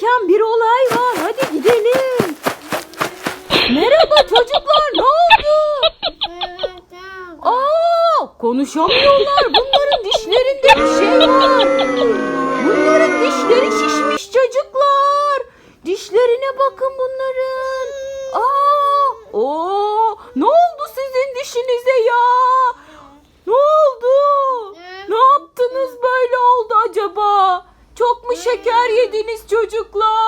gereken bir olay var. Hadi gidelim. Merhaba çocuklar ne oldu? Ee, Aa, konuşamıyorlar. Bu yediniz çocuklar?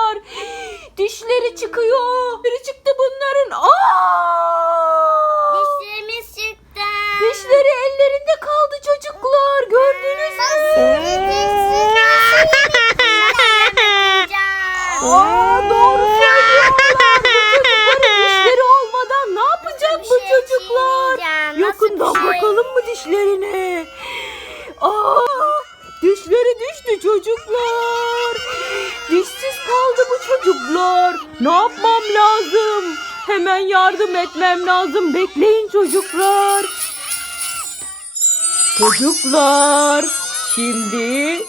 Düştü çocuklar. Dişsiz kaldı bu çocuklar. Ne yapmam lazım? Hemen yardım etmem lazım. Bekleyin çocuklar. Çocuklar, şimdi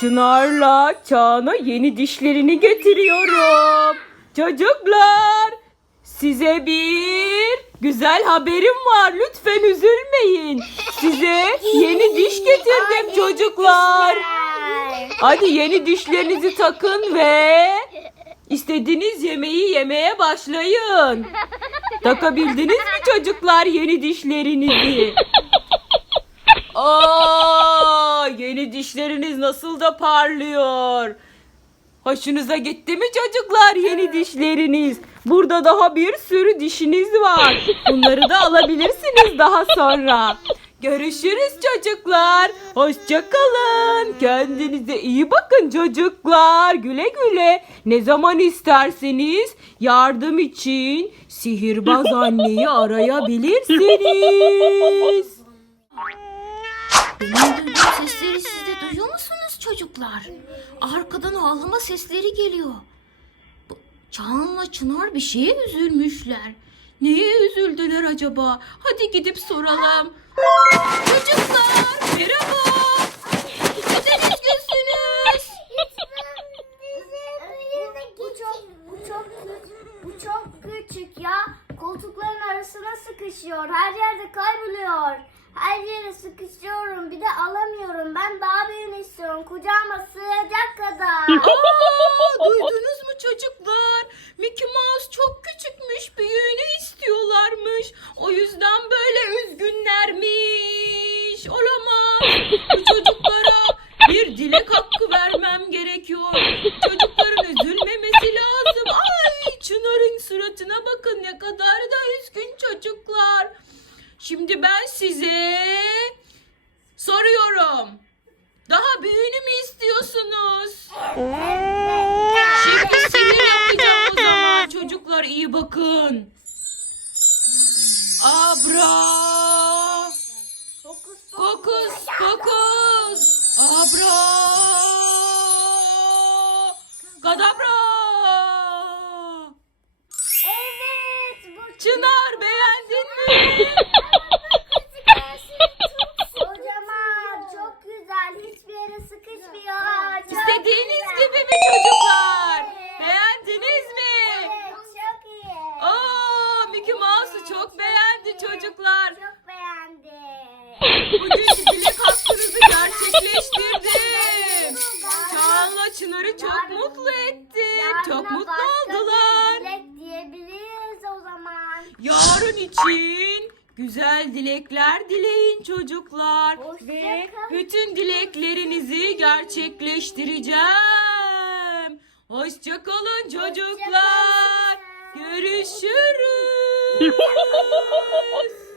Çınar'la Çağan'a yeni dişlerini getiriyorum. Çocuklar, size bir güzel haberim var. Lütfen üzülmeyin. Size yeni diş getirdim çocuklar. Hadi yeni dişlerinizi takın ve istediğiniz yemeği yemeye başlayın. Takabildiniz mi çocuklar yeni dişlerinizi? Aa, yeni dişleriniz nasıl da parlıyor. Hoşunuza gitti mi çocuklar yeni dişleriniz? Burada daha bir sürü dişiniz var. Bunları da alabilirsiniz daha sonra. Görüşürüz çocuklar. Hoşça kalın. Kendinize iyi bakın çocuklar. Güle güle. Ne zaman isterseniz yardım için sihirbaz anneyi arayabilirsiniz. Benim duyduğum sesleri siz de duyuyor musunuz çocuklar? Arkadan ağlama sesleri geliyor. Çağan'la Çınar bir şeye üzülmüşler. Neye üzüldüler acaba? Hadi gidip soralım. Çocuklar merhaba. Neden üzgünsünüz? Bu çok, bu çok, küçük ya. Koltukların arasına sıkışıyor. Her yerde kayboluyor. Her yere sıkışıyorum. Bir de alamıyorum. Ben daha büyüğünü istiyorum. Kucağıma sığacak kadar. Aa, duydunuz mu çocuklar? Mickey Mouse çok çocuklar. Şimdi ben size soruyorum. Daha büyüğünü mü istiyorsunuz? Şimdi sihir yapacağım o zaman. Çocuklar iyi bakın. Abra. Fokus fokus. Abra. Kadabra. Evet. Bu Çınar? Kocaman. Çok güzel. Hiçbir yere sıkışmıyor. Çok İstediğiniz güzel. gibi mi çocuklar? Beğendiniz mi? Evet. Çok iyi. Aa, Mickey Mouse'u çok beğendi çocuklar. Çok beğendim. Bugün dilek hakkınızı gerçekleştirdim. Çağan'la Çınar'ı çok mutlu ettim. Çok mutlu oldular. dilek diyebiliriz o zaman. Yarın için güzel dilekler dileyin çocuklar. Hoşça Ve kalın. bütün dileklerinizi gerçekleştireceğim. Hoşça kalın çocuklar. kalın. Görüşürüz.